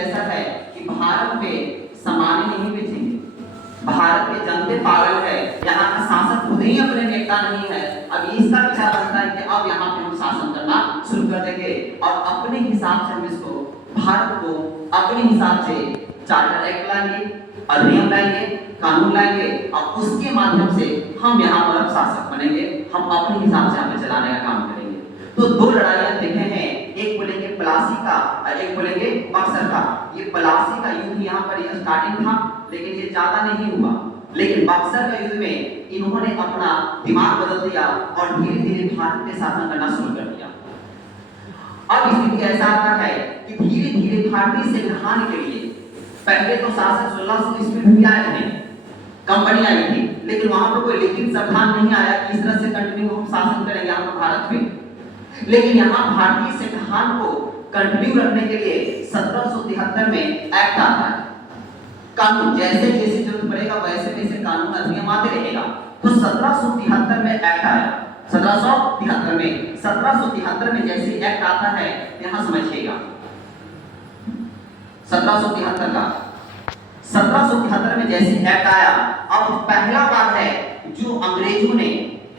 ऐसा है कि भारत पे सामान्य नहीं बेचेंगे, भारत के जनते पागल है, यहाँ का शासक खुद ही अपने नेता नहीं है। अब इसका विचार बनता है कि अब यहाँ पे हम शासन करना शुरू कर देंगे और अपने हिसाब से हम इसको भारत को अपने हिसाब से चार्टर एक्ट लाएंगे, अधिनियम लाएंगे, कानून लाएंगे और उसके माध्यम से हम यहाँ पर अब शासक बनेंगे, हम अपने हिसाब से हमें चलाने का काम करेंगे। तो दो लड़ाइयाँ देखे हैं, एक बोलेंगे प्लासी का और एक बोलेंगे बक्सर का। ये प्लासी का युद्ध यहाँ पर यह स्टार्टिंग था, लेकिन ये ज्यादा नहीं हुआ। लेकिन बक्सर का युद्ध में इन्होंने अपना दिमाग बदल दिया और धीरे धीरे भारत पे शासन करना शुरू कर दिया। अब स्थिति ऐसा आता है कि धीरे धीरे भारतीय संविधान के लिए पहले तो शासन 1600 ईस्वी में आया नहीं, कंपनी आई थी, लेकिन वहां पर कोई लिखित संविधान नहीं आया कि इस तरह से कंटिन्यू हम शासन करेंगे यहाँ पर भारत में। लेकिन यहाँ भारतीय संविधान को कंटिन्यू रखने के लिए 1773 में एक्ट आता है। कानून जैसे जैसे जरूरत पड़ेगा वैसे वैसे कानून अधिनियम आते रहेगा। तो 1773 में एक्ट आया, 1773 में जैसे एक्ट आता है यहाँ समझिएगा 1773 में जैसे एक्ट आया, अब पहला बार है जो अंग्रेजों ने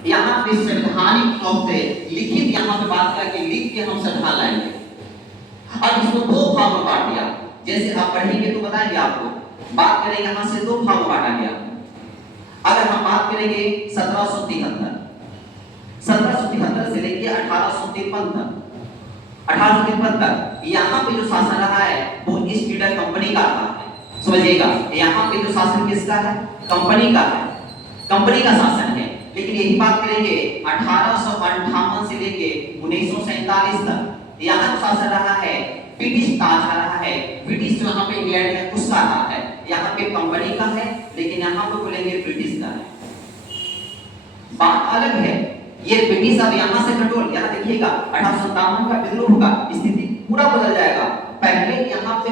यहाँ पे संवैधानिक तौर से लिखित यहाँ पे बात करके लिख के हम संविधान लाएंगे। अब इसको दो भाग में बांट दिया, जैसे आप पढ़ेंगे तो बताएंगे आपको। बात करेंगे यहाँ से दो भाग में बांटा गया। अगर हम बात करेंगे 1773 से लेके 1853 तक यहाँ पे जो शासन रहा है वो ईस्ट इंडिया कंपनी का रहा है। समझिएगा, यहाँ पे जो शासन किसका है? कंपनी का है, कंपनी का शासन है। लेकिन यही बात करेंगे 1858 से लेके 1947 तक यहाँ जो शासन रहा है ब्रिटिश ताज का रहा है। ब्रिटिश जो यहाँ पे इंग्लैंड है उसका रहा है, यहाँ पे कंपनी का है, लेकिन यहाँ पे बोलेंगे ब्रिटिश का है। बात अलग है, ये ब्रिटिश अब यहाँ से कंट्रोल, यहाँ देखिएगा 1857 का विद्रोह होगा, स्थिति पूरा बदल जाएगा। पहले यहाँ पे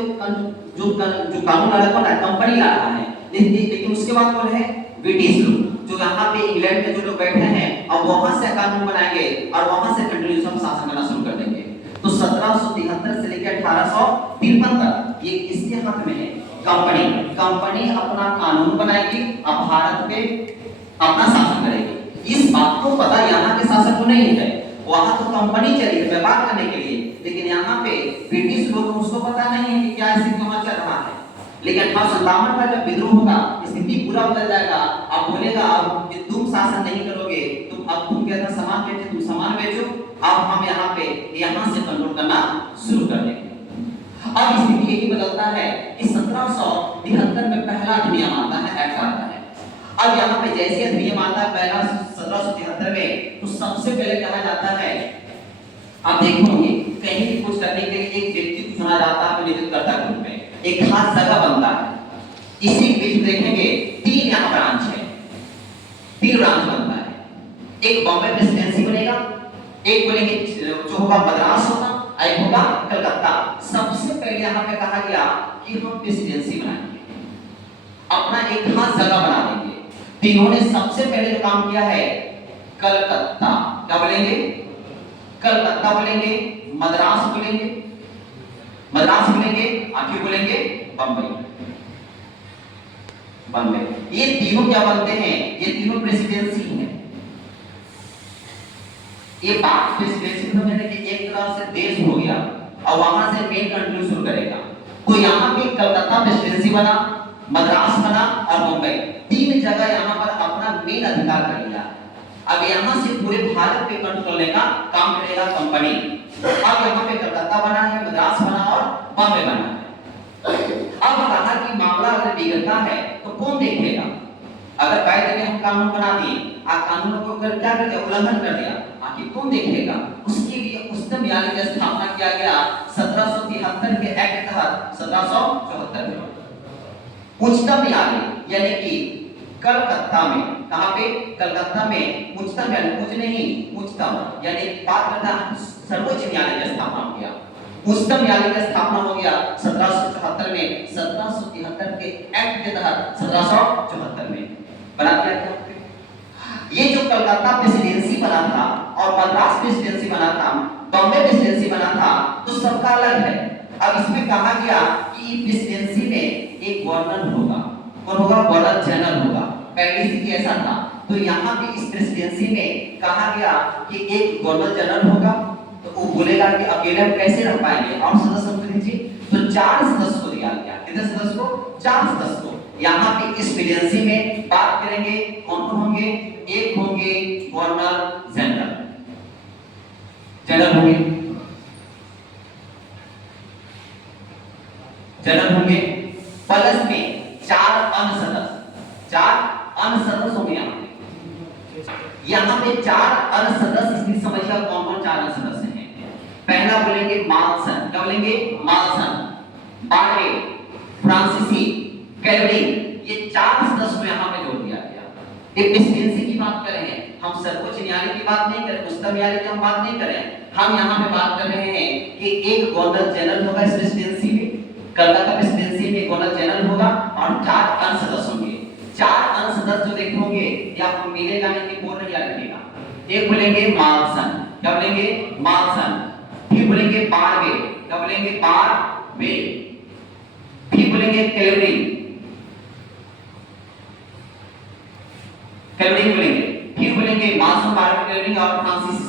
जो कानून ला रहा है कंपनी ला रहा है, लेकिन उसके बाद कौन है? ब्रिटिश लोग, जो यहाँ पे इंग्लैंड में जो लोग बैठे हैं अब वहां से कानून बनाएंगे और वहां से कंटिन्यूएशन शासन करना शुरू कर देंगे। तो 1773 से लेकर 1853 तक ये किसके हाथ में है? कंपनी अपना कानून बनाएगी और भारत पे अपना शासन करेगी। इस बात को पता यहाँ के शासक को नहीं है, वहां तो कंपनी चली है व्यापार करने के लिए, लेकिन यहाँ पे ब्रिटिश लोग उसको पता नहीं है कि क्या स्थिति वहां चल रहा है। लेकिन 1857 का जब विद्रोह होगा स्थिति पूरा बदल जाएगा। अब बोलेगा अब तुम शासन नहीं करोगे, तुम कहता सामान बेचो, तुम सामान बेचो, अब हम यहाँ से कंट्रोल करना शुरू कर देंगे। अब स्थिति यही बदलता है कि 1773 में पहला अधिनियम आता है, एक्ट आता है। अब यहाँ पे जैसे अधिनियम आता है पहला 1773 में, तो सबसे पहले कहा जाता है, आप देखोगे कहीं भी कुछ करने के लिए एक व्यक्ति को चुना जाता है नेतृत्वकर्ता के रूप में, एक खास जगह बनता है। इसी बीच देखेंगे तीन यहाँ ब्रांच है, तीन ब्रांच बनता है। एक बॉम्बे प्रेसिडेंसी बनेगा, एक बोलेंगे जो होगा मद्रास होगा, एक होगा कलकत्ता। सबसे पहले यहाँ पे कहा गया कि हम प्रेसिडेंसी बनाएंगे, अपना एक खास जगह बना देंगे। तीनों ने सबसे पहले जो काम किया है कलकत्ता, क्या बोलेंगे? कलकत्ता बोलेंगे, मद्रास बोलेंगे, आखिर बोलेंगे बम्बई। ये तीनों क्या बनते हैं? ये तीनों प्रेसिडेंसी हैं। ये बात प्रेसिडेंसी तो मैंने कि एक तरह से देश हो गया और वहां से मेन कंट्री शुरू करेगा। तो यहाँ पे कलकत्ता प्रेसिडेंसी बना, मद्रास बना और मुंबई, तीन जगह यहाँ पर अपना मेन अधिकार कर लिया। अब यहाँ से पूरे भारत पे कंट्रोल करने का काम करेगा कंपनी। अब यहाँ पे कलकत्ता बना है, मद्रास बना और बॉम्बे बना है। अब कहा कि मामला अगर बिगड़ता है तो कौन देखेगा? अगर कायदे में हम कानून बना दिए, कानूनों को क्या कर दिया? उल्लंघन कर दिया, आखिर कौन देखेगा? उसके लिए उच्चतम न्यायालय की स्थापना किया गया 1773 के एक्ट के तहत 1774 में। उच्चतम न्यायालय यानी कि कलकत्ता में, कहां पे? कलकत्ता में उच्चतम यानी उच्च नहीं, उच्चतम यानी पात्रता सर्वोच्च न्यायालय की स्थापना हो गया। उच्चतम न्यायालय की स्थापना हो गया 1774 में, 1773 के एक्ट के तहत 1774 में बना दिया गया। ये जो कलकत्ता प्रेसिडेंसी बना था और मद्रास प्रेसिडेंसी बना था, बॉम्बे प्रेसिडेंसी बना था, तो सबका अलग है। अब इसमें कहा गया कि प्रेसिडेंसी में एक गवर्नर होगा, कौन होगा? गवर्नर जनरल होगा। पहली स्थिति ऐसा था। तो यहाँ पे इस प्रेसिडेंसी में कहा गया कि एक गवर्नर जनरल होगा। तो वो बोलेगा कि अकेले हम कैसे रह पाएंगे, और सदस्य को दीजिए। तो 4 सदस्य को दिया गया। कितने सदस्य को? 4 सदस्य को। यहाँ पे इस प्रेसिडेंसी में बात करेंगे कौन कौन होंगे? एक होंगे गवर्नर जनरल, जनरल होंगे, जनरल होंगे, प्लस में 4 अन्य सदस्य, 4 अन्य सदस्य होंगे। यहाँ पे 4 अन्य सदस्य, इसकी समझिए कौन कौन 4 अन्य सदस्य हैं। पहला बोलेंगे मालसन, क्या बोलेंगे? मालसन, बार्वे, फ्रांसीसी, कैलविन, ये 4 सदस्य को यहाँ पे जोड़ दिया गया। एक प्रेसिडेंसी की बात कर रहे हैं हम, सर्वोच्च न्यायालय की बात नहीं कर रहे, उच्चतम न्यायालय की हम बात नहीं कर रहे हैं। हम यहाँ पे बात कर रहे हैं कि एक गवर्नर जनरल होगा इस प्रेसिडेंसी में, कलकत्ता प्रेसिडेंसी में गवर्नर जनरल होगा और 4 अन्य सदस्य होंगे। 4 अन्य सदस्य जो देखे होंगे ये आपको मिलेगा नहीं कि बोल रही याद रखिएगा। एक बोलेंगे मालसन, क्या बोलेंगे? मालसन। फिर बोलेंगे बारवे, क्या बोलेंगे? बारवे। फिर बोलेंगे कैलविन, कैलविन बोलेंगे। फिर बोलेंगे मालसन, बारवे, कैलविन और फ्रांसिस।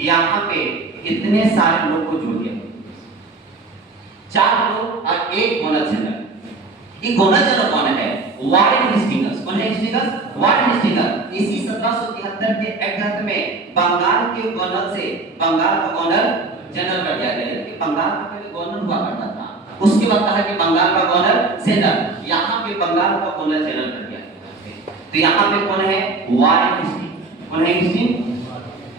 यहाँ पे इतने सारे लोग को जोड़ दिया, 4 लोग और एक गवर्नर जनरल। ये गवर्नर जनरल कौन है? Warren Hastings. कौन है हेस्टिंग्स? Warren Hastings. इसी 1773 के एक्ट में बंगाल के गवर्नर से बंगाल का गवर्नर जनरल कर दिया गया कि बंगाल का पहले गवर्नर हुआ करता था, उसके बाद कहा कि बंगाल का गवर्नर जनरल, यहाँ पे बंगाल का गवर्नर जनरल कर दिया गया। तो यहाँ पे कौन है? Warren Hastings. कौन है? हेस्टिंग्स।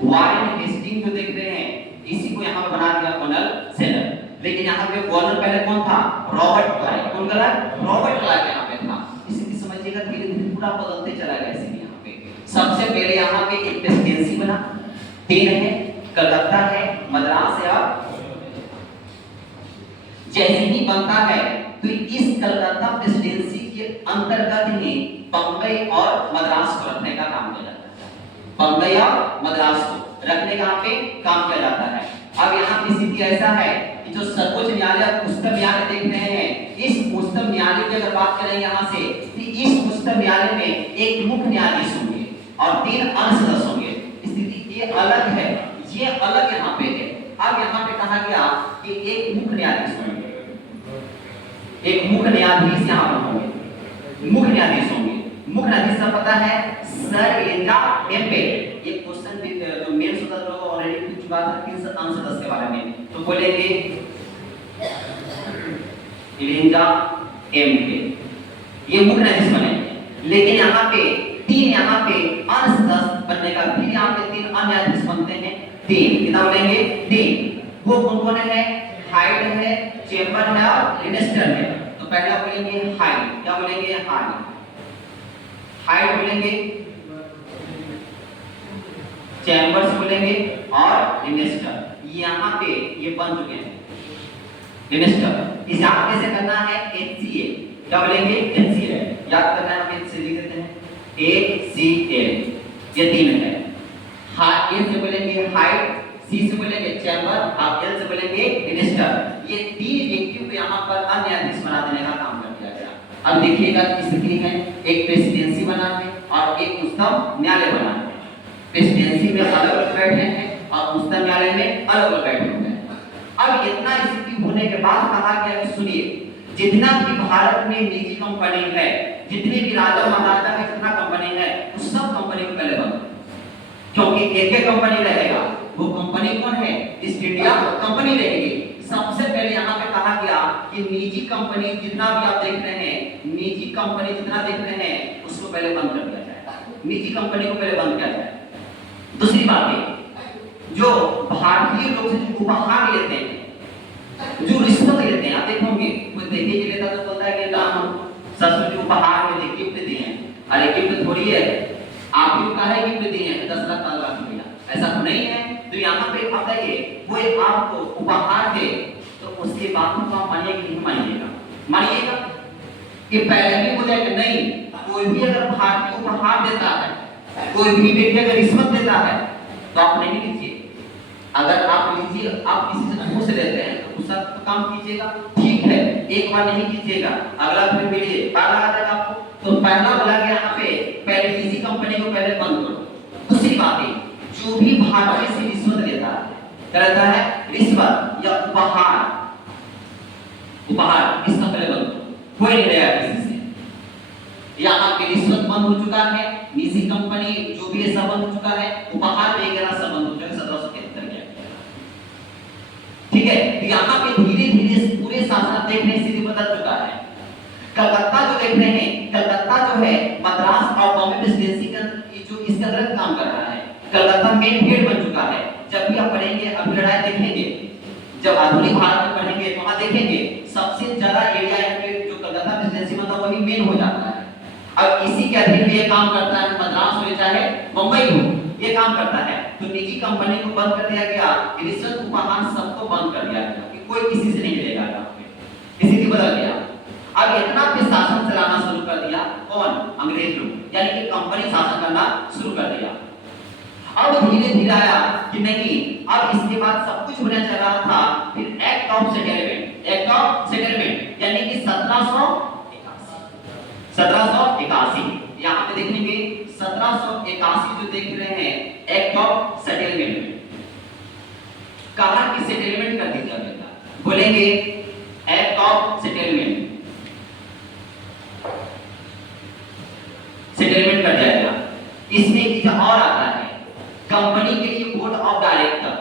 वारेन हेस्टिंग्स जो देख रहे हैं इसी को यहाँ पे बना दिया गवर्नर जनरल। लेकिन यहाँ पे गवर्नर पहले कौन था? Robert Clive. कौन था? रॉबर्ट क्लाइव यहाँ पे था। इसी समझिएगा धीरे धीरे पूरा बदलते चला गया। इसीलिए यहाँ पे सबसे पहले यहाँ पे एक प्रेसिडेंसी बना, 3 है, कलकत्ता है, मद्रास है, और जैसे ही बनता है तो इस कलकत्ता प्रेसिडेंसी के अंतर्गत ही बम्बई और मद्रास को रखने का काम किया जाता है। बम्बई और मद्रास को रखने का पे काम किया जाता है। अब यहाँ की स्थिति ऐसा है कि जो सर्वोच्च न्यायालय, उच्चतम न्यायालय देख रहे हैं, इस उच्चतम न्यायालय की अगर बात करें यहाँ से, तो इस उच्चतम न्यायालय में एक मुख्य न्यायाधीश होंगे और 3 अन्य सदस्य होंगे। स्थिति ये अलग है, ये अलग यहाँ पे है। अब यहाँ पे कहा गया कि एक मुख्य न्यायाधीश होंगे, एक मुख्य न्यायाधीश यहाँ पर होंगे, मुख्य न्यायाधीश होंगे। मुख्य न्यायाधीश का पता है सर एलिजा एम्पे। ये क्वेश्चन जो मेन सदस्य लोग ऑलरेडी पूछ चुका था 3 अन्य सदस्य के बारे में, तो बोलेंगे एलिजा एम्पे, ये मुख्य न्यायाधीश बने। लेकिन यहाँ पे 3 यहाँ पे अन्य सदस्य बनने का, फिर यहाँ पे 3 अन्य न्यायाधीश बनते हैं। 3 कितना बोलेंगे? 3। वो कौन कौन है? हाइड है, चेम्बर है और लिनेस्टर है। तो पहला बोलेंगे हाइड, क्या बोलेंगे? हाइड। हाइड बोलेंगे, चैम्बर्स बोलेंगे और लिनेस्टर। यहाँ पे ये बन चुके हैं लिनेस्टर। इसे याद कैसे करना है? HCA, क्या बोलेंगे? HCA याद करना है। हम HCA लिख देते हैं, HCA। ये 3 है। हाइड, A से बोलेंगे हाइड, C से बोलेंगे चैम्बर और L से बोलेंगे लिनेस्टर। ये 3 व्यक्तियों को यहाँ पर अन्य न्यायाधीश बना देने का काम कर दिया गया। अब देखिएगा स्थिति है, एक प्रेसिडेंसी बना है और एक उच्चतम न्यायालय बना है। प्रेसिडेंसी में अलग अलग बैठे हैं और उच्चतम न्यायालय में अलग अलग बैठे हुए हैं। अब इतना स्थिति होने के बाद कहा गया कि सुनिए, जितना भी भारत में निजी कंपनी है, जितनी भी राजा महाराजा में जितना कंपनी है, उस सब कंपनी को पहले बंद, क्योंकि एक एक कंपनी रहेगा। वो कंपनी कौन है? ईस्ट इंडिया कंपनी रहेगी। सबसे पहले यहाँ पे कहा गया कि निजी कंपनी जितना भी आप देख रहे हैं, निजी कंपनी जितना देख रहे हैं उसको पहले बंद कर दिया जाए। निजी कंपनी को पहले बंद किया जाए। दूसरी बात है, जो भारतीय लोग से जो उपहार लेते हैं, जो रिश्वत लेते हैं, आप देखोगे कोई देखे के लेता तो बोलता है कि हम ससुर जो उपहार में गिफ्ट दिए हैं। अरे गिफ्ट थोड़ी है, आप ही का है गिफ्ट दिए हैं 10 लाख 15 लाख रुपया, ऐसा तो नहीं है। तो यहाँ पे आप देखिए, वो एक आपको उपहार दे तो उसके बाद में आप मानिएगा कि नहीं मानिएगा? मानिएगा कि पहले भी बोला कि नहीं, कोई भी अगर भारतीय उपहार देता है, कोई भी व्यक्ति अगर रिश्वत देता है तो आप नहीं लीजिए। अगर आप लीजिए, आप किसी से घूस लेते हैं तो उसका काम कीजिएगा, ठीक है, एक बार नहीं कीजिएगा, अगला फिर मिलिए, बार लगा देगा आपको। तो पहला बोला गया यहाँ पे पहले किसी कंपनी को पहले बंद करो। दूसरी बात है, जो भी भारतीय से रिश्वत लेता है, करता है रिश्वत या उपहार, इसका पहले बंद करो, कोई नहीं लेगा किसी से। यहाँ पे रिश्वत बंद हो चुका है, निजी कंपनी जो भी ऐसा बंद हो चुका है, उपहार वगैरह सब बंद हो चुका है 1773 के। ठीक है, तो यहाँ पे धीरे धीरे पूरे शासन देख रहे स्थिति बदल चुका है। कलकत्ता जो देख रहे हैं, कलकत्ता जो है मद्रास और बॉम्बे प्रेसिडेंसी का जो इसके अंदर काम कर रहा है, कलकत्ता मेन हेड बन चुका है। जब भी आप पढ़ेंगे अभी लड़ाई देखेंगे, जब आधुनिक भारत में पढ़ेंगे तो वहां देखेंगे सबसे ज्यादा एरिया जो कलकत्ता प्रेसिडेंसी में था वही मेन हो जाता है। अब इसी के अधीन में ये काम करता है, मद्रास हो चाहे मुंबई हो, ये काम करता है। तो निजी कंपनी को बंद कर दिया गया, रिश्वत उपहार सबको बंद कर दिया गया कि कोई किसी से नहीं लेगा। स्थिति बदल गया। अब इतना पे शासन चलाना शुरू कर दिया कौन? अंग्रेज लोग, यानी कि कंपनी शासन करना शुरू कर दिया। अब धीरे धीरे आया कि नहीं, अब इसके बाद सब कुछ होने चल रहा था, फिर एक्ट ऑफ सेटलमेंट यानी कि 1781 यहाँ पे देखेंगे 1781 जो देख रहे हैं एक्ट ऑफ सेटलमेंट, कहा कि सेटलमेंट कर दिया गया। बोलेंगे एक्ट ऑफ सेटलमेंट कर दिया गया। इसमें एक चीज और आता है, कंपनी के लिए बोर्ड ऑफ डायरेक्टर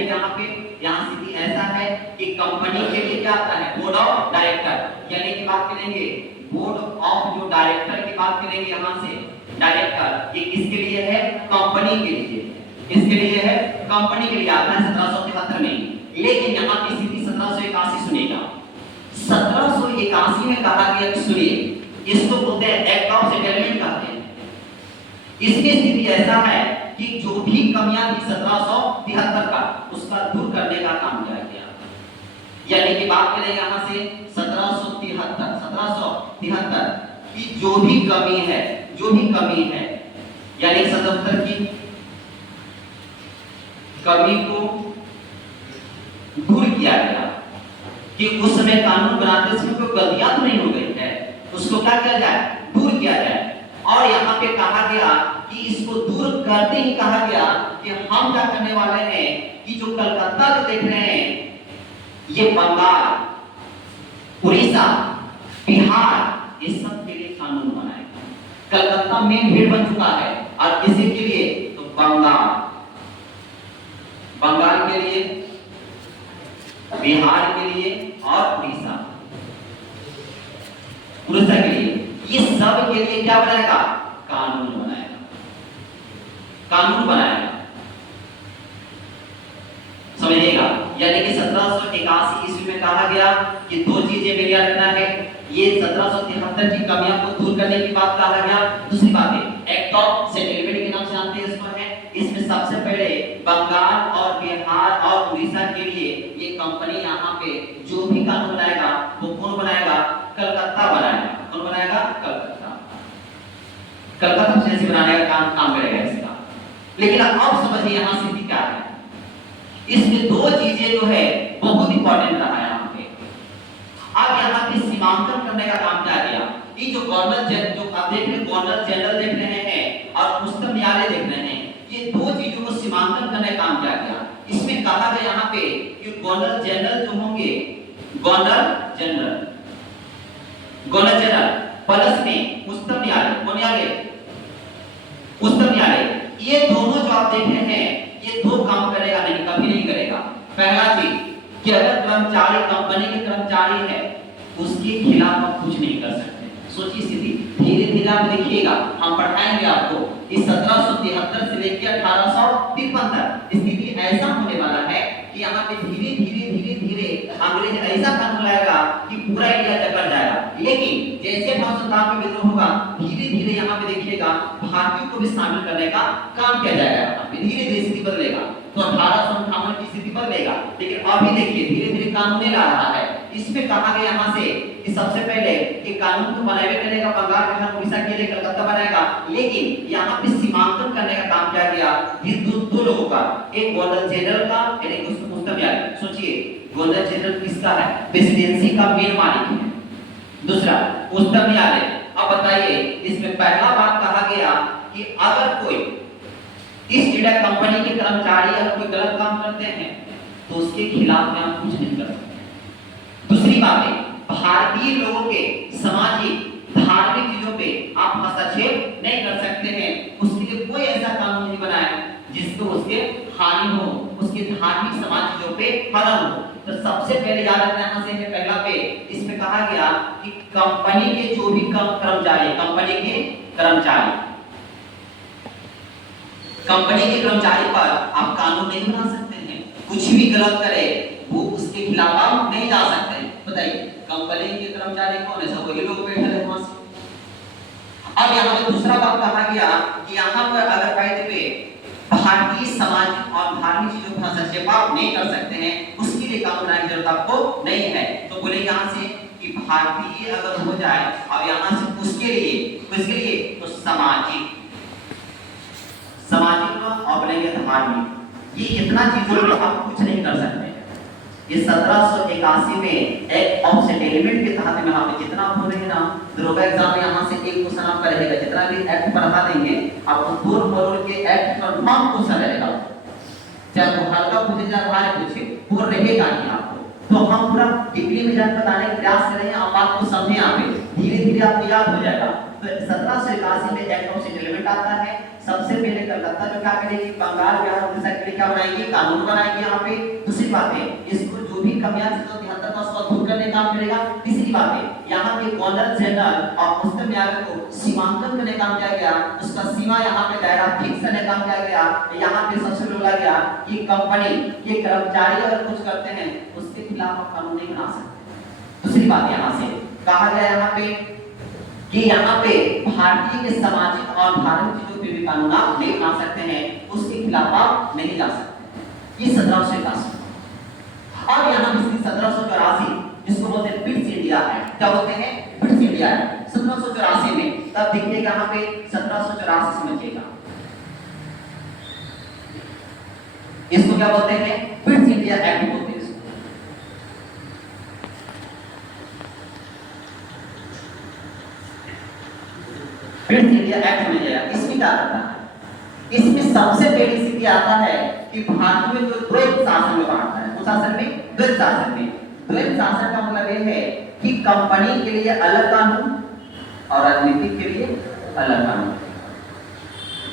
याद रखिए। यहाँ स्थिति ऐसा है कि कंपनी के लिए क्या आता है? बोर्ड ऑफ डायरेक्टर, यानी कि बात करेंगे बोर्ड ऑफ जो डायरेक्टर की बात करेंगे, यहाँ से डायरेक्टर ये किसके लिए है? कंपनी के लिए। इसके लिए है कंपनी के लिए आता है 1773 में। लेकिन यहाँ की स्थिति 1781 सुनेगा। 1781 में कहा गया कि सुनिए, इसको बोलते हैं एक्ट ऑफ सेटलमेंट कहते हैं। इसमें स्थिति ऐसा है कि जो भी कमियां थी 1773 का, उसका दूर करने का काम किया गया। यानी कि बात करें यहां से 1773 की जो भी कमी है, यानी 77 की कमी को दूर किया गया कि उस समय कानून बनाते समय कोई गलतियां तो नहीं हो गई है, उसको क्या किया जाए? दूर किया जाए। और यहाँ पे कहा गया कि इसको दूर करते ही कहा गया कि हम क्या करने वाले हैं कि जो कलकत्ता जो देख रहे हैं, ये बंगाल, उड़ीसा, बिहार, ये सब के लिए कानून बनाएगा। कलकत्ता मेन हेड बन चुका है, और किसी के लिए? तो बंगाल के लिए, बिहार के लिए और उड़ीसा के लिए, ये सब के लिए क्या बनाएगा? कानून बनाएगा। समझिएगा, यानी कि 1781 ईस्वी में कहा गया कि दो चीजें में याद रखना है। ये 1773 की कमियां को दूर करने की बात कहा गया। दूसरी बात है एक्ट ऑफ सेटलमेंट के नाम से जानते हैं इसको है। इसमें सबसे पहले बंगाल और बिहार और उड़ीसा के लिए ये कंपनी यहाँ पे जो भी कानून बनाएगा वो कौन बनाएगा? कलकत्ता बनाएगा। कौन बनाएगा? कलकत्ता प्रेसिडेंसी बनाने का काम करेगा इसका। लेकिन अब समझिए यहाँ स्थिति क्या है। इसमें दो चीजें जो है बहुत इंपॉर्टेंट रहा है यहाँ पे। अब यहाँ पे सीमांकन करने का काम किया गया। ये जो गवर्नर जनरल जो आप देख रहे हैं, गवर्नर जनरल देख रहे हैं और उच्चतम न्यायालय देख रहे हैं, ये दो चीजों को सीमांकन करने का काम किया गया। इसमें कहा गया यहाँ पे कि गवर्नर जनरल जो होंगे, गवर्नर जनरल प्लस में उच्चतम न्यायालय, ये दोनों जो आप देख रहे हैं, ये दो काम करेगा नहीं, कभी नहीं करेगा। पहला चीज कि अगर कर्मचारी कंपनी के कर्मचारी है, उसके खिलाफ आप कुछ नहीं कर सकते। सोचिए स्थिति, धीरे धीरे आप देखिएगा, हम पढ़ाएंगे आपको कि 1773 से लेकर 1853 तक स्थिति ऐसा होने वाला है कि यहाँ पे धीरे धीरे अंग्रेज ऐसा कानून लाएगा कि पूरा इंडिया जकड़ जाएगा। लेकिन जैसे 1857 में विद्रोह होगा, धीरे धीरे यहाँ पे देखिएगा भारतीयों को भी शामिल करने का काम किया जाएगा। यहाँ पे धीरे धीरे स्थिति बदलेगा। तो 1858 की स्थिति बदलेगा। लेकिन अभी देखिए धीरे धीरे कानून ला रहा है। इसमें कहा गया यहाँ से कि सबसे पहले कि कानून तो बनाए करेगा, बंगाल, बिहार, उड़ीसा के लिए कलकत्ता बनाएगा। लेकिन यहाँ पे सीमांकन करने का काम किया गया दो लोगों का, एक गवर्नर जनरल का, एक उच्चतम न्यायालय। सोचिए गवर्नर जनरल किसका है? प्रेसिडेंसी का मेन मालिक है। दूसरा उच्चतम न्यायालय। अब बताइए इसमें पहला बात कहा गया कि अगर कोई इस इंडिया कंपनी के कर्मचारी अगर कोई गलत काम करते हैं तो उसके खिलाफ में आप कुछ नहीं कर सकते। दूसरी बात है भारतीय लोगों के सामाजिक धार्मिक चीजों पे आप हस्तक्षेप नहीं कर सकते हैं। उसके लिए कोई ऐसा कानून नहीं बनाया जिसको उसके हानि हो, उसके धार्मिक समाज चीजों पे हनन हो। तो सबसे पहले याद रखना यहाँ से है पहला पे इसमें कहा गया कि कंपनी के जो भी कर्मचारी, कंपनी के कर्मचारी पर आप कानून नहीं बना सकते हैं। कुछ भी गलत करे वो उसके खिलाफ आप नहीं जा सकते। बताइए कंपनी के कर्मचारी कौन है? सब वही लोग बैठे हैं वहां से। अब यहाँ पे दूसरा बात कहा गया कि यहाँ पर अगर by the way Bharatiya Samaj और धार्मिक चीजों पर हस्तक्षेप आप नहीं कर सकते हैं, उसके लिए कानून बनाने की जरूरत आपको नहीं है। तो बोले यहाँ से कि भारतीय अगर हो जाए और यहाँ से उसके लिए तो सामाजिक और बोलेंगे धार्मिक, ये इतना चीजों में आप कुछ नहीं कर सकते। ये 1781 में एक्ट ऑफ सेटलमेंट के तहत में यहाँ पे जितना आप बोलेंगे ना दरोगा एग्जाम में यहाँ से एक क्वेश्चन आपका रहेगा, जितना भी एक्ट पढ़ा देंगे आपको दो मरोड़ के एक्ट कंफर्म क्वेश्चन रहेगा, चाहे वो हल्का पूछे चाहे भारी पूछे वो रहेगा ही आपको। तो हम पूरा डिग्री में जाकर बताने का प्रयास कर रहे हैं, आप बात को समझें, यहाँ पे धीरे धीरे आपको याद हो जाएगा। तो 1781 में एक्ट ऑफ सेटलमेंट आता है। सबसे पहले कलकत्ता जो क्या करेगी, बंगाल बिहार उड़ीसा के लिए क्या बनाएगी, कानून बनाएगी यहाँ पे। दूसरी बात है इसको जो भी कमियां थी तो 73 का उसको दूर करने का काम करेगा। तीसरी बात है यहाँ पे गवर्नर जनरल और उच्चतम न्यायालय को सीमांकन करने का काम किया गया, उसका सीमा यहाँ पे दायरा फिक्स करने का काम किया गया। यहाँ पे सबसे बोला गया कि कंपनी ये कर्मचारी अगर कुछ करते हैं उसके खिलाफ आप कानून नहीं बना सकते। दूसरी बात यहाँ से कहा गया यहाँ पे कि यहाँ पे भारतीय के सामाजिक और धार्मिक चीजों पे भी कानून आप नहीं बना सकते हैं, उसके खिलाफ आप नहीं जा सकते। ये 1781। और यहाँ पे 1784 जिसको बोलते हैं पिट्स इंडिया एक्ट, क्या बोलते हैं, पिट्स इंडिया एक्ट 1784 में। तब देखिएगा यहाँ पे 1784 समझिएगा, इसको क्या बोलते हैं, पिट्स इंडिया एक्ट बोलते हैं। पिट्स इंडिया एक्ट में जाएगा। इसमें क्या करता है, इसमें सबसे पहली स्थिति आता है कि भारत में जो द्वैत शासन में बांटता है, उस शासन में द्वैत शासन का मतलब ये है कि कंपनी के लिए अलग कानून और राजनीतिक के लिए अलग कानून,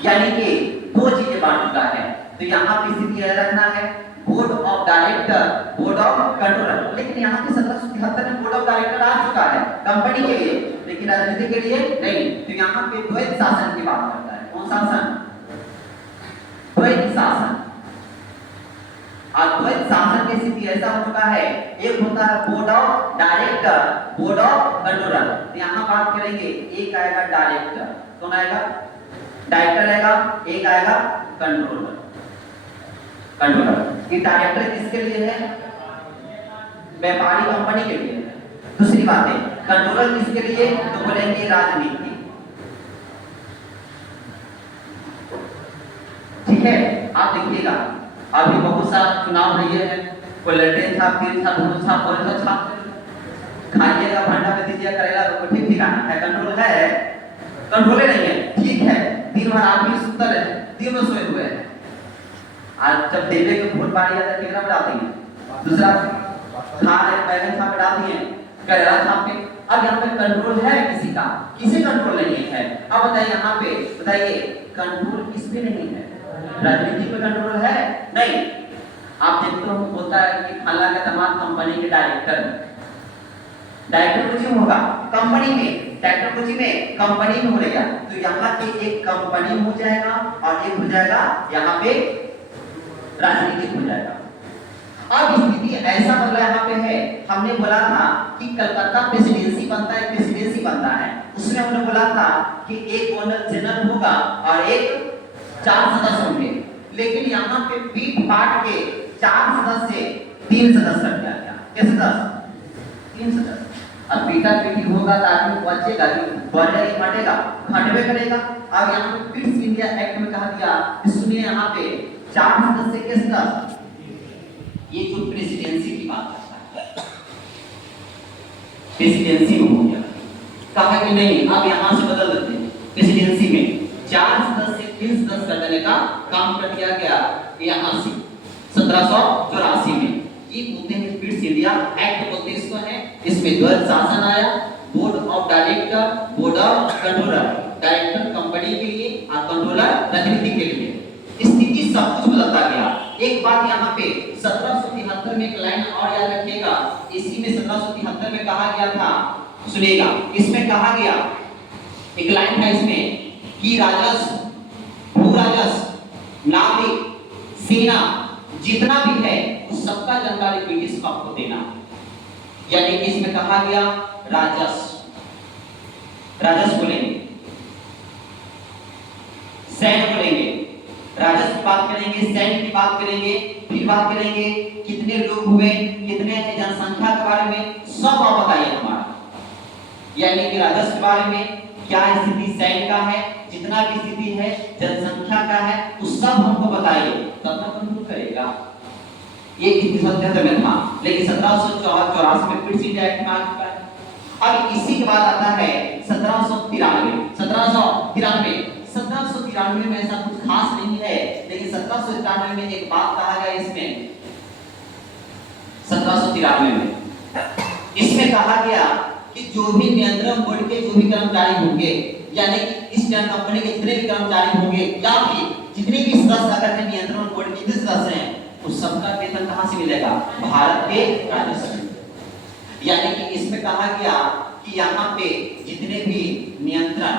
यानी कि दो चीजें बांट चुका है। तो यहाँ पे स्थिति यह रखना है board of director, board of controller. लेकिन यहाँ पे 1773 में बोर्ड ऑफ डायरेक्टर आ चुका है कंपनी के लिए, लेकिन राजनीति के लिए नहीं। तो यहाँ पे द्वैत शासन की बात करता है। कौन शासन, द्वैत शासन। और द्वैत शासन की स्थिति ऐसा हो चुका है, एक होता है board of director, board of controller. तो यहाँ बात करेंगे एक आएगा डायरेक्टर, कौन आएगा, डायरेक्टर आएगा, एक आएगा कंट्रोलर। ये डायरेक्टर किसके लिए है, व्यापारी कंपनी के लिए है। दूसरी बात है कंट्रोलर किसके लिए, तो बोलेंगे राजनीति। ठीक है, आप देखिएगा अभी बहुत सारा चुनाव हुए हैं, कोई लड़के छाप, तीन छाप, दो छाप, और छाप खाइएगा, भंडा में दीजिएगा, करेगा तो ठीक ठिकाना है, कंट्रोल है, कंट्रोल नहीं है। ठीक है, दिन भर आदमी सुतल है, दिन में सोए हुए हैं। आज जब देवे के वोट पारी आता है कितना डालते हैं, दूसरा खा रहे बैगन छाप डालती हैं, करेला छाप के। अब यहाँ पे कंट्रोल है किसी का, किसी कंट्रोल नहीं है। अब बताइए यहाँ पे बताइए कंट्रोल किस पे नहीं है, राजनीति पे कंट्रोल है नहीं। आप देखते हो होता है कि खाला के दामाद कंपनी के डायरेक्टर, डायरेक्टर कुछ होगा कंपनी में, डायरेक्टर कुछ में कंपनी में हो गया। तो यहाँ पे एक कंपनी हो जाएगा और एक हो जाएगा यहाँ पे राजनीतिक हो जाएगा। अब स्थिति ऐसा बदला यहाँ पे है, हमने बोला था कि कलकत्ता प्रेसिडेंसी बनता है, प्रेसिडेंसी बनता है, उसमें हमने बोला था कि एक गवर्नर जनरल होगा और एक 4 सदस्य होंगे। लेकिन यहाँ पे पीठ पाट के 4 सदस्य 3 सदस्य कर दिया गया। किस सदस्य, 3 सदस्य। अब पीटा पीटी होगा तो आदमी बचेगा कि बढ़ेगा घटेगा, घटवे करेगा। अब यहाँ पे पिट्स इंडिया एक्ट में कहा गया, सुनिए यहाँ पे 4 सदस्य के सदस्य ये जो प्रेसिडेंसी की बात करता है, प्रेसिडेंसी में हो गया, कहा कि नहीं अब यहां से बदल देते हैं, प्रेसिडेंसी में 4 सदस्य से 3 सदस्य कर देने का काम कर दिया गया यहां से 1784 में। ये बोलते हैं ब्रिटिश इंडिया एक्ट बोलते इसको है। इसमें द्वैध शासन आया, board of director, board of controller, director company के लिए और कंट्रोलर राजनीति के लिए। स्थिति सब कुछ बदलता गया। एक बात यहाँ पे 1773 में एक लाइन और याद रखिएगा, इसी में 1773 में कहा गया था, सुनिएगा, इसमें कहा गया एक लाइन है इसमें कि राजस्व, भू राजस्व, नागरिक, सेना जितना भी है उस सबका जानकारी ब्रिटिश को आपको देना। यानी कि इसमें कहा गया राजस्व, राजस्व बोलेंगे, सैन्य बोलेंगे, राजस्व की बात करेंगे, सैन्य की बात करेंगे, फिर बात करेंगे कितने लोग हुए, कितने जनसंख्या के बारे में सब आप बताइए हमारा। यानी कि राजस्व के बारे में क्या स्थिति सैन्य का है, जितना भी स्थिति है जनसंख्या का है, उस सब हमको बताइए, तब ना कंट्रोल करेगा। ये 1773 में था, लेकिन 1784 में ब्रिटिश इंडिया एक्ट में आ चुका है। अब इसी के बाद आता है 1793 में ऐसा कुछ खास नहीं है, लेकिन 1793 में एक बात कहा गया इसमें, 1793 में इसमें कहा गया कि जो भी नियंत्रण बोर्ड के जो भी कर्मचारी होंगे, यानी कि इस कंपनी के जितने भी कर्मचारी होंगे या फिर जितने भी सदस्य अगर है नियंत्रण बोर्ड के जितने सदस्य हैं, उस सबका वेतन कहां से मिलेगा? भारत के राजस्व। यानी कि इसमें कहा गया कि यहाँ पे जितने भी नियंत्रण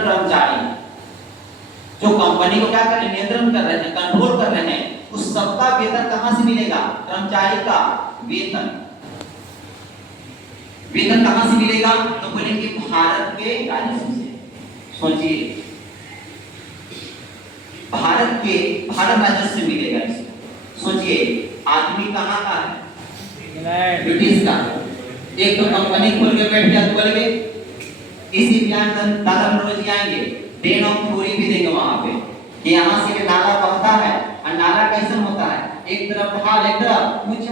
कर्मचारी जो कंपनी को क्या कर रहे हैं, नियंत्रण कर रहे हैं, कंट्रोल कर रहे हैं, उस सबका वेतन कहां से मिलेगा? कर्मचारी का वेतन कहां से मिलेगा? तो बोलेंगे भारत के राजस्व से। सोचिए, भारत राजस्व से मिलेगा इसको। सोचिए, आदमी कहां का है? ब्रिटिश का। एक तो कंपनी खोल के बैठ गया, बोल के इसी बयान दादा मनोज जी आएंगे, डेन ऑफ थ्योरी भी देंगे वहां पे कि यहाँ से नाला बहता है और नाला कैसा होता है, एक तरफ ढाल एक तरफ कुछ।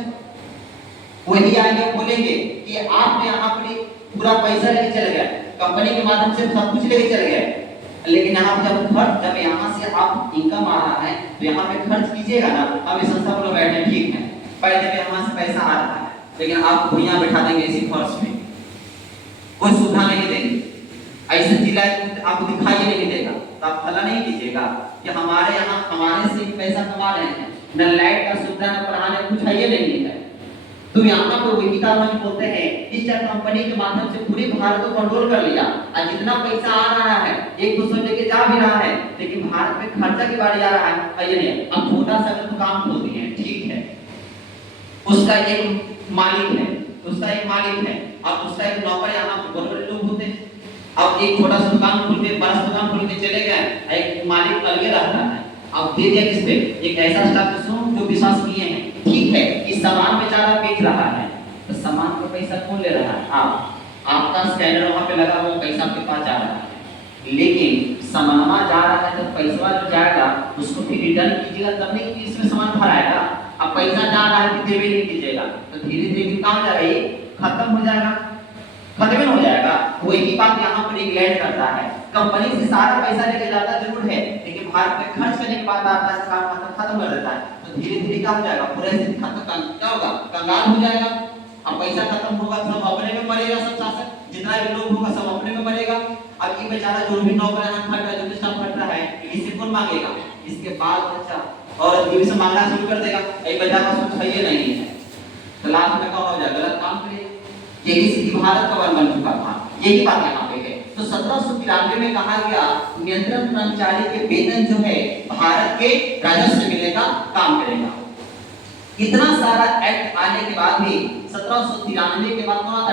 वही आएंगे बोलेंगे कि आपने यहाँ पर पूरा पैसा लेके चले गए, कंपनी के माध्यम से सब कुछ लेके चले गए, लेकिन यहाँ जब यहाँ से आप इनकम आ रहा है तो यहाँ पे खर्च कीजिएगा ना। अब इस संस्था को बैठे ठीक है, पहले में यहाँ से पैसा आ रहा है, लेकिन आप भुइयां बैठा देंगे इसी फर्श में, कोई सुविधा नहीं देंगे, ऐसे जिला आपको दिखाई नहीं देगा, तो आप भला नहीं कीजिएगा कि हमारे यहाँ हमारे से पैसा कमा रहे हैं, न लाइट का सुविधा न पढ़ाने कुछ है ये नहीं है। तो यहाँ पर वही कारण बोलते हैं इस कंपनी के माध्यम से पूरे भारत को कंट्रोल कर लिया और जितना पैसा आ रहा है एक दूसरे लेके जा भी रहा है, लेकिन भारत में खर्चा के बारे आ रहा है। ये नहीं, अब छोटा सा दुकान खोल दिए हैं, ठीक है, उसका एक मालिक है, अब उसका एक नौकर यहाँ बड़े लोग होते हैं। अब एक छोटा सा दुकान खोल के बड़ा दुकान खोल के चले गए, एक मालिक अलगे रहता है, अब दे दिया किस पे? एक ऐसा स्टाफ जो विश्वसनीय है, ठीक है, इस सामान बेचारा बेच रहा है, तो सामान का पैसा कौन ले रहा है? आपका स्कैनर वहां पे लगा हुआ, पैसा आपके पास जा रहा है, लेकिन सामान जा रहा है तो पैसा जो जाएगा उसको फिर रिटर्न कीजिएगा, तब नहीं कि इसमें सामान भराएगा। अब पैसा जा रहा है कि देवे नहीं कीजिएगा, तो धीरे धीरे कहाँ जाएगा? खत्म हो जाएगा, खत्म हो जाएगा। वही बात यहाँ पर इंग्लैंड करता है, कंपनी से सारा पैसा लेके जाता जरूर है, लेकिन भारत में खर्च करने के बाद आता है, काम खत्म कर देता है, तो धीरे धीरे क्या हो जाएगा? पूरा स्थिति खत्म, क्या होगा? कंगाल हो जाएगा। अब पैसा खत्म होगा, सब अपने में मरेगा, सब शासक जितना भी लोग होगा सब अपने में मरेगा। अब ये बेचारा जो भी नौकर यहाँ खट रहा है, जो स्टाफ खट रहा है, इससे कौन मांगेगा? इसके बाद बच्चा और ये से मांगना शुरू कर देगा, ये बच्चा का कुछ है नहीं है, तो लास्ट में क्या हो जाएगा? गलत काम करेगा। यही स्थिति भारत का बन चुका था, यही बात यहाँ पे है। तो 1793 में कहा गया नियंत्रण कर्मचारी के वेतन जो है भारत के राजस्व से मिलने का काम करेगा। इतना सारा एक्ट आने के बाद भी 1793 के बाद कौन आता?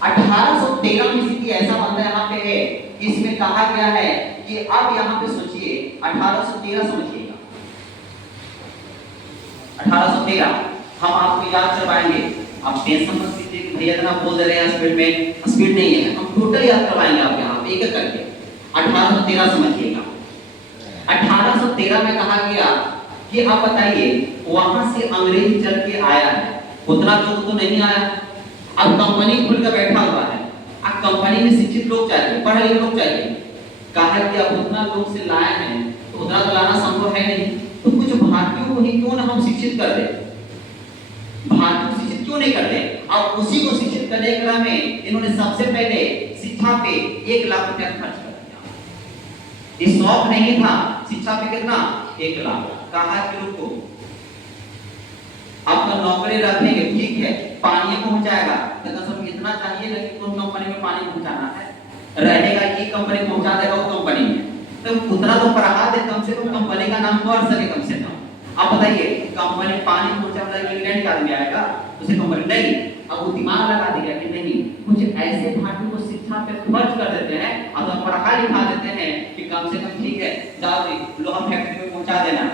1813 में स्थिति ऐसा बनता है यहाँ पे है, इसमें कहा गया है कि अब यहाँ पे सोचिए 1813 समझिएगा, 1813 हम आपको याद करवाएंगे। आप टेंशन मत लीजिए कि भैया इतना बोल दे रहे हैं, स्पीड नहीं है, हम टोटल याद करवाएंगे आप यहाँ पे एक एक करके। 1813 समझिएगा, 1813 में कहा गया कि आप बताइए वहां से अंग्रेज चल के आया है, उतना लोग तो नहीं आया। अब कंपनी खुल कर बैठा हुआ है, अब कंपनी में शिक्षित लोग चाहिए, पढ़े लिखे लोग चाहिए। कहा कि अब उतना लोग से लाए हैं तो उतना तो लाना संभव है नहीं, तो कुछ भारतीयों को ही क्यों ना हम शिक्षित कर दे, भारतीयों को शिक्षित क्यों नहीं करते। अब उसी को शिक्षित करने के क्रम में इन्होंने सबसे पहले शिक्षा पे 1 लाख रुपया खर्च कर दिया। ये शौक नहीं था, शिक्षा पे कितना 1 लाख। कहा कि रुको आपका नौकरी रखेंगे, ठीक है, पानी पहुंचाएगा, तो सब इतना चाहिए ना कि कौन कंपनी में पानी पहुंचाना है, रहेगा ये कंपनी पहुंचा देगा वो कंपनी में, तो उतना तो पढ़ा दे कम से कम कंपनी का नाम बढ़ सके कम से कम। आप बताइए कंपनी पानी पहुंचा वाला इंग्लैंड का आदमी आएगा उसे कंपनी नहीं, अब वो दिमाग लगा देगा कि नहीं कुछ ऐसे भारतीयों को शिक्षा पे खर्च कर देते हैं अथवा पढ़ा लिखा देते हैं कि कम से कम ठीक है जाओ लोहा फैक्ट्री में पहुंचा देना,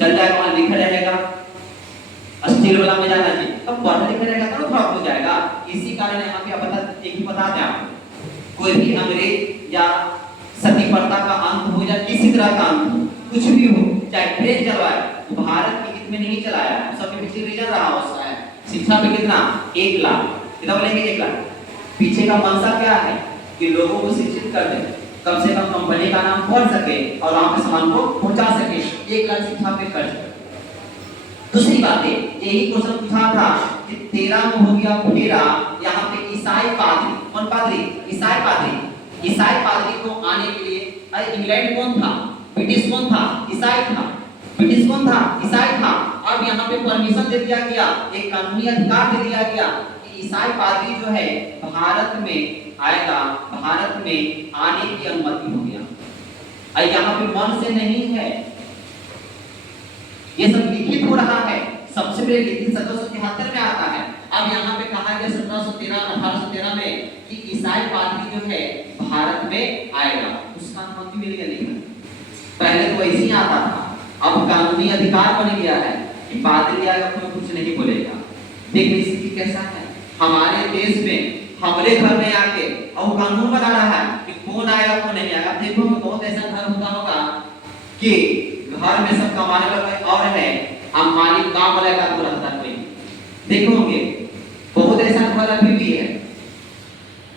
चल जाएगा, वहां लिखा रहेगा स्टील वाला में जाना चाहिए, तब पढ़ा लिखा रहेगा तो फ्रॉड हो जाएगा। इसी कारण यहाँ पे आप एक ही बता दें आपको, कोई भी अंग्रेज या सती प्रथा का अंत हो या किसी तरह का अंत हो, कुछ भी हो, चाहे ट्रेन चलवाए, तो भारत के हित में नहीं चलाया, सबके पीछे रीजन रहा उसका है। शिक्षा पे कितना 1 लाख, कितना बोलेंगे 1 लाख। पीछे का मंशा क्या है कि लोगों को शिक्षित कर दे, कम से कम कंपनी का नाम बढ़ सके और वहां पे सामान को पहुंचा सके, 1 लाख शिक्षा पे खर्च कर। दूसरी बात है यही क्वेश्चन पूछा था कि 13 में हो गया फेरा, यहाँ पे ईसाई पादरी, कौन पादरी, ईसाई पादरी, ईसाई पादरी को आने के लिए, अरे इंग्लैंड कौन था, ब्रिटिश कौन था, ईसाई था, ब्रिटिश कौन था, ईसाई था। अब यहाँ पे परमिशन दे दिया गया, एक कानूनी अधिकार दे दिया गया कि ईसाई पादरी जो है भारत में आएगा, भारत में आने की अनुमति हो गया। और यहाँ पे मन से नहीं है, ये सब लिखित हो रहा है, सबसे पहले लिखित 1773 में आता है। अब यहाँ पे कहा गया 1813 में कि ईसाई पादरी जो है भारत में आएगा, उसका अनुमति मिल गया। नहीं पहले तो ऐसे ही आता था, अब कानूनी अधिकार बन गया है कि पादरी आएगा कोई कुछ नहीं बोलेगा। देखिए स्थिति कैसा है हमारे देश में, हमारे घर में आके और कानून बना रहा है कि कौन आएगा कौन नहीं आएगा। देखो बहुत ऐसा घर होता होगा कि घर में सब कमाने वाला और है, हम मालिक गांव वाले का तो रहता कोई, देखो होंगे बहुत ऐसा घर अभी भी है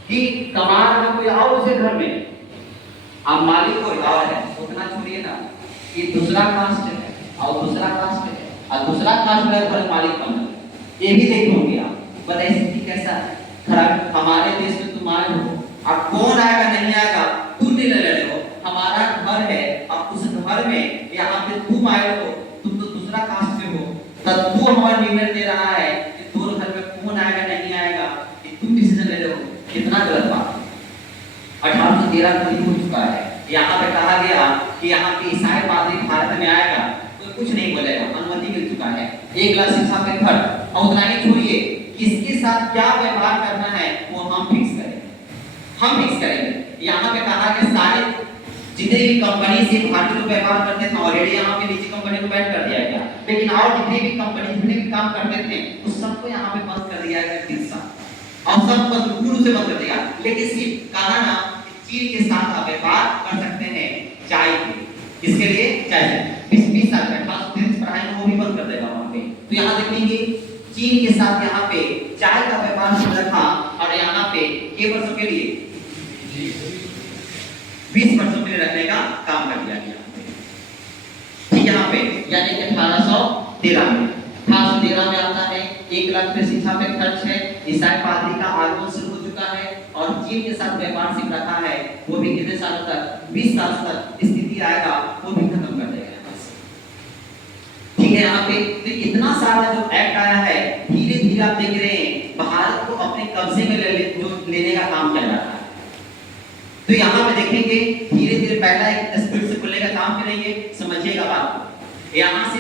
कि कमा रहा कोई और उसे घर में, अब मालिक कोई और है, उतना छोड़िए ना, ये दूसरा कास्ट है और दूसरा कास्ट है और दूसरा कास्ट वाला घर मालिक बन रहा है, ये भी देखोगे आप। बताइए स्थिति कैसा है खराब। हमारे देश में तुम आए हो, अब कौन आएगा नहीं आएगा तुम नहीं ले रहे हो, हमारा घर है, अब उस घर में यहाँ पे तुम आए हो, तुम तो दूसरा कास्ट से हो, तब तू हमारा निर्णय दे रहा है कि दोनों घर में कौन आएगा नहीं आएगा, कि तुम डिसीजन ले रहे हो, कितना गलत बात है। 1813 को हो चुका है, यहाँ पे कहा गया कि यहाँ पे ईसाई पादरी भारत में आएगा, कोई कुछ नहीं बोलेगा, अनुमति मिल चुका है। 1 लाख शिक्षा पे खर्च, और उतना ही छोड़िए किसके साथ क्या व्यवहार करना है वो हम फिक्स करेंगे, हम फिक्स करेंगे। यहाँ पे कहा कि सारे जितने भी कंपनी से भारतीय लोग व्यापार करते थे ऑलरेडी यहाँ पे निजी कंपनी को बैन कर दिया गया, लेकिन और जितने भी कंपनी जितने भी काम करते थे उस सबको यहाँ पे बंद कर दिया गया 3 साल, और सब पूर्ण से बंद कर दिया। लेकिन सिर्फ कहा ना चीन के साथ आप व्यापार कर सकते हैं चाय के, इसके लिए चाय 20 साल का 1830 पढ़ाई वो भी बंद कर देगा वहाँ पे। तो यहाँ देखेंगे चीन के साथ यहाँ पे चाय का व्यापार शुरू रखा और यहाँ पे के वर्षों के लिए 20 वर्षों के लिए रखने का काम कर दिया गया। ठीक यहाँ पे यानी कि 1813 में आता है, 1 लाख पे शिक्षा पे खर्च है, ईसाई पादरी का आगमन शुरू हो चुका है और चीन के साथ व्यापार सिर्फ रखा है, वो भी कितने सालों तक 20 साल तक स्थिति आएगा वो भी खत्म कर देगा। ठीक है यहाँ पे तो इतना सारा जो एक्ट आया है धीरे धीरे आप देख रहे हैं भारत को अपने कब्जे में लेने का काम चल रहा है। तो यहाँ पे देखेंगे धीरे धीरे पहला एक स्पीड से खुलने का काम करेंगे, समझिएगा बात। यहाँ से